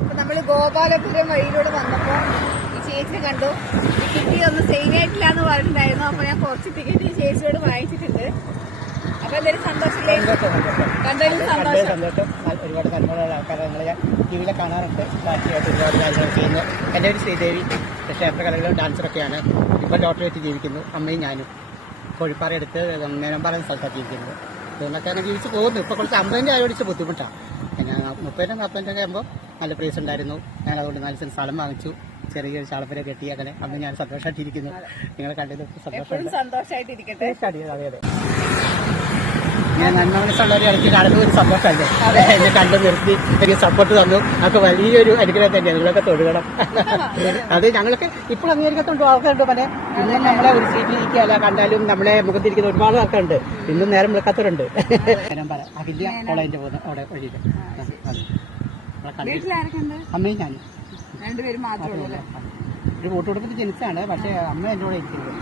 അപ്പൊ നമ്മള് ഗോപാലപുരം വഴിയിലൂടെ വന്നപ്പോ ഈ ചേച്ചിനെ കണ്ടു. ഈ കിറ്റി ഒന്നും സെയിൽ ആയിട്ടില്ല എന്ന് പറഞ്ഞിട്ടുണ്ടായിരുന്നു. അപ്പൊ ഞാൻ കുറച്ച് ടിക്കറ്റ് ഈ ചേച്ചിയോട് വാങ്ങിച്ചിട്ടുണ്ട്. അപ്പൊ എന്തായാലും സന്തോഷമില്ലേ? കണ്ടതിലും സന്തോഷം. ഒരുപാട് നന്മയുള്ള ആൾക്കാരെ നമ്മൾ ടിവിയിലെ കാണാറുണ്ട്. ബാക്കിയായിട്ട് ഒരുപാട് കാര്യങ്ങൾ ചെയ്യുന്നു. എൻ്റെ ഒരു ശ്രീദേവി ക്ഷേത്രകലകളിലും ഡാൻസറൊക്കെയാണ്. ഇപ്പോൾ ഡോക്ടറേറ്റ് ജീവിക്കുന്നു. അമ്മയും ഞാനും കോഴിപ്പാറ അടുത്ത് നേരമ്പാലം സ്ഥലത്താണ് ജീവിക്കുന്നത്. അതുകൊണ്ടൊക്കെ അങ്ങനെ ജീവിച്ച് പോകുന്നു. ഇപ്പോൾ കുറച്ച് 50 ആയോടിച്ച് ബുദ്ധിമുട്ടാണ്. ഞാൻ 30-40 ആകുമ്പോൾ നല്ല പ്രൈസ് ഉണ്ടായിരുന്നു. ഞാൻ അതുകൊണ്ട് 4 സെന്റ് സ്ഥലം വാങ്ങിച്ചു. ചെറിയൊരു ചാളപ്പര കെട്ടി. അങ്ങനെ അന്ന് ഞാൻ സന്തോഷമായിട്ടിരിക്കുന്നു. നിങ്ങളെ കണ്ടത് സന്തോഷമായിട്ടിരിക്കട്ടെ. അതെ അതെ, ഞാൻ നന്മ മനസ്സുള്ളവരെ ഇടയ്ക്ക് കാണുന്ന ഒരു സന്തോഷമല്ലേ. എന്നെ കണ്ടു നിർത്തി എനിക്ക് സപ്പോർട്ട് തന്നു. അതൊക്കെ വലിയൊരു അനുഗ്രഹം തന്നെയാണ്. നിങ്ങളൊക്കെ തൊഴുകണം. അത് ഞങ്ങളൊക്കെ ഇപ്പോൾ അംഗീകരിക്കത്തുണ്ട്. ആൾക്കാരുണ്ട് പല. ഇന്നും നമ്മളെ ഒരു സീറ്റിലിരിക്കുകയല്ല കണ്ടാലും നമ്മളെ മുഖത്തിരിക്കുന്ന ഒരുപാട് ആൾക്കാരുണ്ട്. ഇന്നും നേരം വിളിക്കാത്തവരുണ്ട്. അഖില്യ കോളേജിന്റെ പോകുന്നു അവിടെ വഴിയിൽ. അമ്മയും ഞാനും രണ്ടുപേരും മാത്രമേ ഉള്ളൂ. ഒരു കൂട്ടുകുടുംബത്തിൽ ജനിച്ചാണ്. പക്ഷേ അമ്മ എൻ്റെ കൂടെ ഇരിക്കുന്നത്.